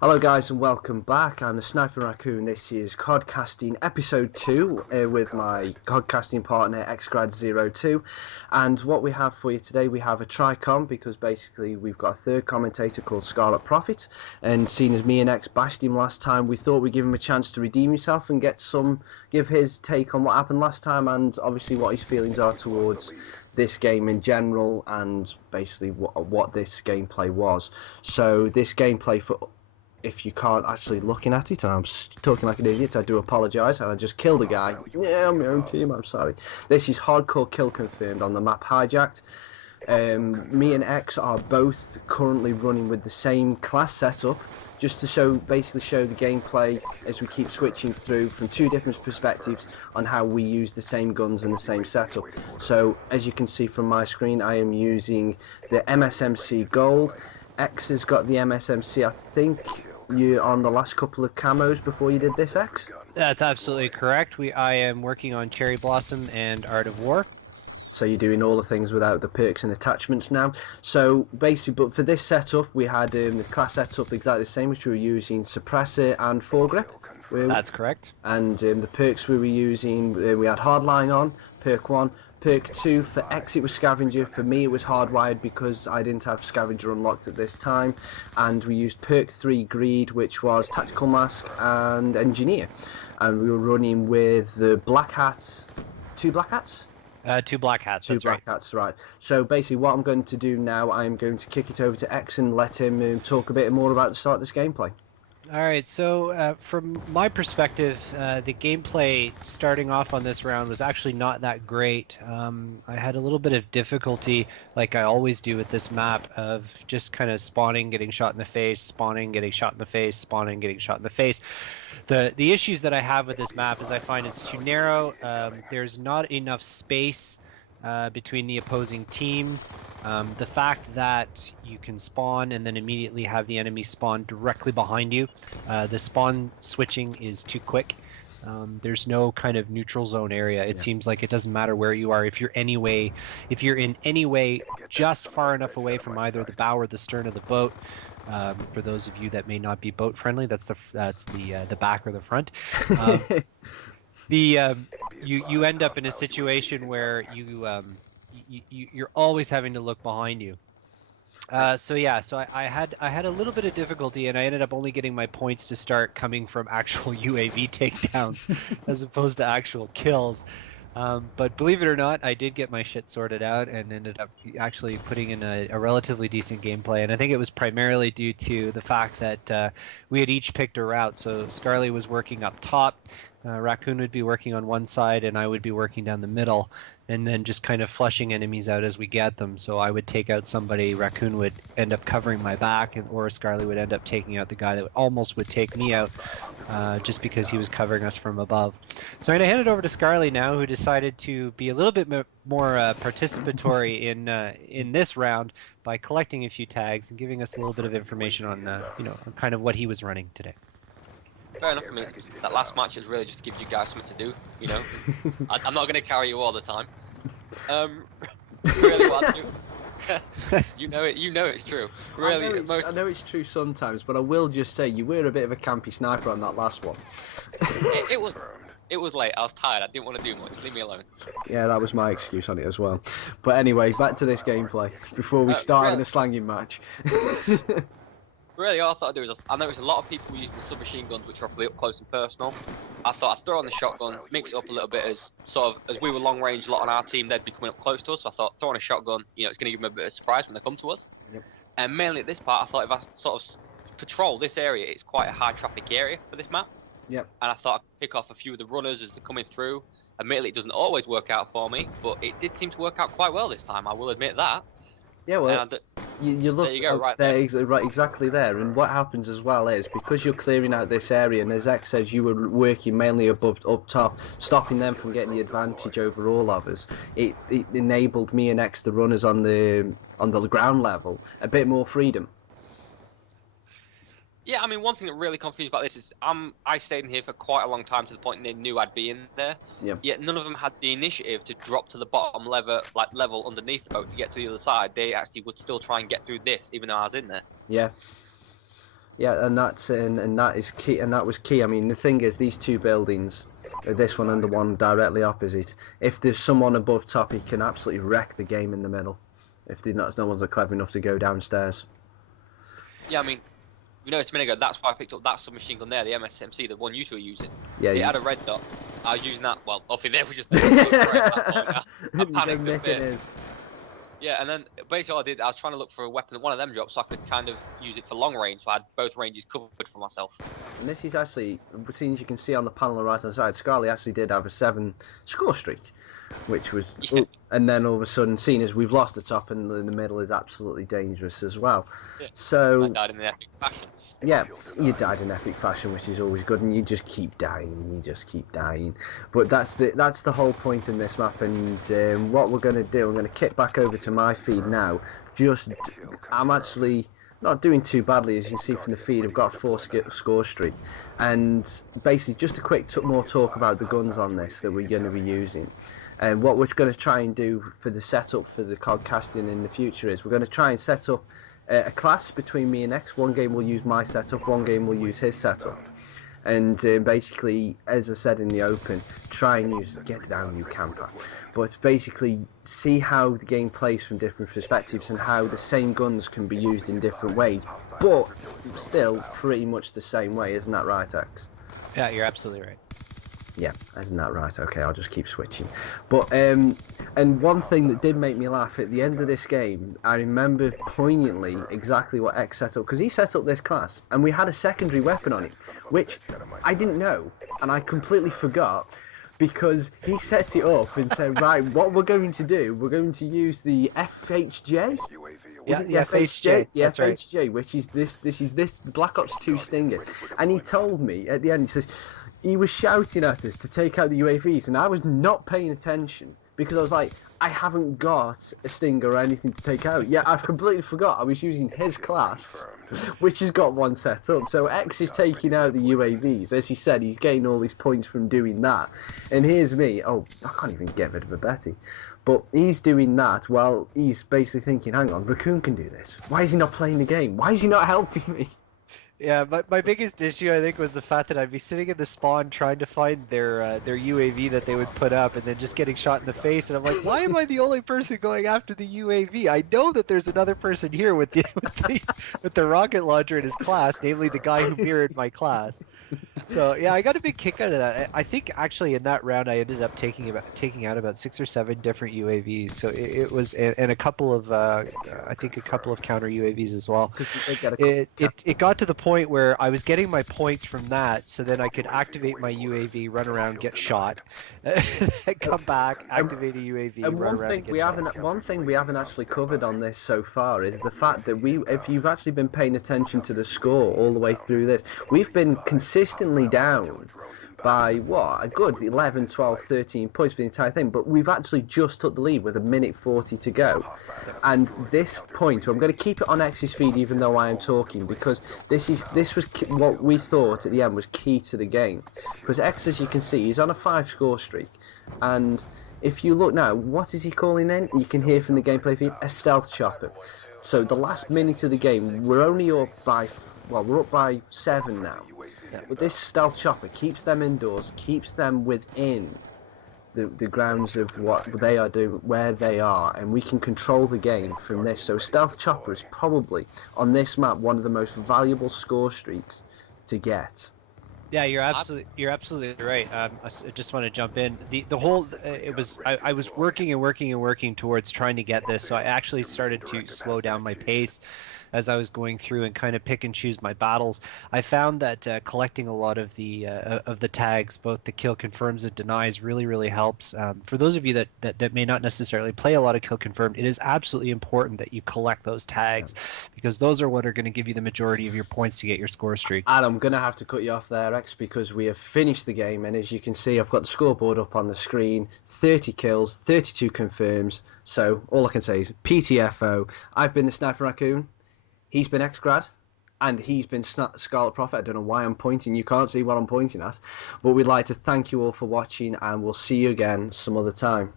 Hello guys and welcome back. I'm the Sniper Raccoon. This is Cod Casting episode 2 with my Cod Casting partner xgrad02, and what we have for you today, we have a tri-com because basically we've got a third commentator called Scarlet Prophet, and seeing as me and X bashed him last time, we thought we'd give him a chance to redeem himself and give his take on what happened last time and obviously what his feelings are towards this game in general and basically what this gameplay was. So this gameplay, for if you can't actually looking at it, and I'm talking like an idiot, I do apologise, and I just killed a guy. Yeah, on my own team, I'm sorry. This is hardcore kill confirmed on the map Hijacked. Me and X are both currently running with the same class setup, just to basically show the gameplay as we keep switching through from two different perspectives on how we use the same guns and the same setup. So as you can see from my screen, I am using the MSMC Gold. X has got the MSMC, I think you on the last couple of camos before you did this, X? That's absolutely correct. I am working on Cherry Blossom and Art of War. So you're doing all the things without the perks and attachments now. So basically, but for this setup, we had the class setup exactly the same, which we were using Suppressor and Foregrip. That's correct. And the perks we were using, we had Hardline on, perk 1. Perk 2 for X, it was Scavenger. For me, it was Hardwired because I didn't have Scavenger unlocked at this time. And we used perk 3 Greed, which was Tactical Mask and Engineer. And we were running with the Black Hats, 2 Black Hats? 2 Black Hats, Two Black Hats, right. So basically what I'm going to do now, I'm going to kick it over to X and let him talk a bit more about the start of this gameplay. Alright, so from my perspective, the gameplay starting off on this round was actually not that great. I had a little bit of difficulty, like I always do with this map, of just kind of spawning, getting shot in the face, spawning, getting shot in the face, spawning, getting shot in the face. The issues that I have with this map is I find it's too narrow, there's not enough space between the opposing teams. The fact that you can spawn and then immediately have the enemy spawn directly behind you, the spawn switching is too quick. There's no kind of neutral zone area. It seems like it doesn't matter where you are. If you're in any way just far enough away from either the bow or the stern of the boat, for those of you that may not be boat friendly, that's the back or the front. You end up in a situation where you're always having to look behind you. So I had a little bit of difficulty, and I ended up only getting my points to start coming from actual UAV takedowns as opposed to actual kills. But believe it or not, I did get my shit sorted out and ended up actually putting in a relatively decent gameplay. And I think it was primarily due to the fact that we had each picked a route. So Scarly was working up top, Raccoon would be working on one side, and I would be working down the middle, and then just kind of flushing enemies out as we get them. So I would take out somebody, Raccoon would end up covering my back, or Scarly would end up taking out the guy that almost would take me out, just because he was covering us from above. So I'm going to hand it over to Scarly now, who decided to be a little bit more participatory in this round by collecting a few tags and giving us a little bit of information on on kind of what he was running today. Fair enough. I mean, that last match is really just to give you guys something to do. You know, I'm not going to carry you all the time. Really, what I do. You know it's true. Really, I know it's true sometimes, but I will just say you were a bit of a campy sniper on that last one. It was late. I was tired. I didn't want to do much. Leave me alone. Yeah, that was my excuse on it as well. But anyway, back to this gameplay before we start having a slanging match. Really, all I thought I'd do is, I noticed a lot of people use the submachine guns, which are awfully up close and personal. I thought I'd throw on the shotgun, mix it up a little bit, as we were long range a lot on our team, they'd be coming up close to us. So I thought, throw on a shotgun, it's going to give them a bit of surprise when they come to us. Yep. And mainly at this part, I thought if I sort of patrol this area, it's quite a high traffic area for this map. Yep. And I thought I'd pick off a few of the runners as they're coming through. Admittedly, it doesn't always work out for me, but it did seem to work out quite well this time. I will admit that. Yeah, well. You look there you go, right there, right exactly there, and what happens as well is because you're clearing out this area, and as X says, you were working mainly up top, stopping them from getting the advantage over all of us. It enabled me and X, the runners on the ground level, a bit more freedom. Yeah, I mean, one thing that really confused about this is I stayed in here for quite a long time to the point they knew I'd be in there. Yep. Yet none of them had the initiative to drop to the bottom level underneath the boat to get to the other side. They actually would still try and get through this, even though I was in there. Yeah. Yeah, and that is key, and that was key. I mean, the thing is, these two buildings, this one and the one directly opposite, if there's someone above top, he can absolutely wreck the game in the middle. If no one's clever enough to go downstairs. Yeah, I mean, you noticed a minute ago, that's why I picked up that submachine gun there, the MSMC, the one you two were using. Yeah, it had a red dot. I was using that. Well, obviously they were just. I panicked a bit. Yeah, and then basically all I did, I was trying to look for a weapon that one of them dropped, so I could kind of use it for long range. So I had both ranges covered for myself. And this is actually, as you can see on the panel on the right hand side, Scarlett actually did have a 7 score streak, which was, and then all of a sudden, seeing as we've lost the top and in the middle is absolutely dangerous as well. Yeah. So I died in an epic fashion. Yeah, you died in epic fashion, which is always good, and you just keep dying, But that's the whole point in this map, and what we're going to do, I'm going to kick back over to my feed now. I'm actually not doing too badly, as you can see from the feed. I've got a 4 score streak, and basically just a quick more talk about the guns on this that we're going to be using. And what we're going to try and do for the setup for the Cod Casting in the future is we're going to try and set up a class between me and X. One game will use my setup, one game will use his setup. And basically, as I said in the open, try and get down, you camper. But basically, see how the game plays from different perspectives and how the same guns can be used in different ways, but still pretty much the same way. Isn't that right, X? Yeah, you're absolutely right. Yeah, isn't that right? Okay, I'll just keep switching. But and one thing that did make me laugh at the end of this game, I remember poignantly exactly what X set up, because he set up this class and we had a secondary weapon on it, which I didn't know and I completely forgot, because he set it up and said, right, what we're going to do, we're going to use the FHJ. Yeah, the FHJ. The That's FHJ, right. which is this Black Ops 2 Stinger, and he told me at the end, he says. He was shouting at us to take out the UAVs, and I was not paying attention because I was like, I haven't got a Stinger or anything to take out. Yeah, I've completely forgot I was using his class, which has got one set up. So X is taking out the UAVs. As he said, he's getting all these points from doing that. And here's me. Oh, I can't even get rid of a Betty. But he's doing that while he's basically thinking, hang on, Raccoon can do this. Why is he not playing the game? Why is he not helping me? Yeah, my biggest issue, I think, was the fact that I'd be sitting in the spawn trying to find their UAV that they would put up, and then just getting shot in the face, and I'm like, why am I the only person going after the UAV? I know that there's another person here with the rocket launcher in his class, namely the guy who mirrored my class. So yeah, I got a big kick out of that. I think actually in that round I ended up taking out about 6 or 7 different UAVs. So it was, and a couple of I think a couple of counter UAVs as well. It got to the point where I was getting my points from that, so then I could activate my UAV, run around, get shot, come back, activate a UAV, and run around, and get shot. One thing we haven't actually covered on this so far is the fact that if you've actually been paying attention to the score all the way through this, we've been consistently down by a good 11, 12, 13 points for the entire thing, but we've actually just took the lead with 1:40 to go. And this point, I'm going to keep it on X's feed even though I am talking, because this was what we thought at the end was key to the game. Because X, as you can see, he's on a 5 score streak, and if you look now, what is he calling then? You can hear from the gameplay feed, a stealth chopper. So the last minute of the game, we're only up by, we're up by 7 now. Yeah, but this stealth chopper keeps them indoors, keeps them within the grounds of what they are doing, where they are, and we can control the game from this. So stealth chopper is probably, on this map, one of the most valuable score streaks to get. Yeah, you're absolutely right. I just want to jump in. The whole I was working and working towards trying to get this, so I actually started to slow down my pace as I was going through and kind of pick and choose my battles. I found that collecting a lot of the tags, both the kill confirms and denies, really helps. For those of you that may not necessarily play a lot of kill confirmed, it is absolutely important that you collect those tags, because those are what are going to give you the majority of your points to get your score streaks. And I'm going to have to cut you off there, X, because we have finished the game, and as you can see, I've got the scoreboard up on the screen. 30 kills, 32 confirms. So all I can say is PTFO. I've been the Sniper Raccoon. He's been X-Grad, and he's been Scarlet Prophet. I don't know why I'm pointing. You can't see what I'm pointing at. But we'd like to thank you all for watching, and we'll see you again some other time.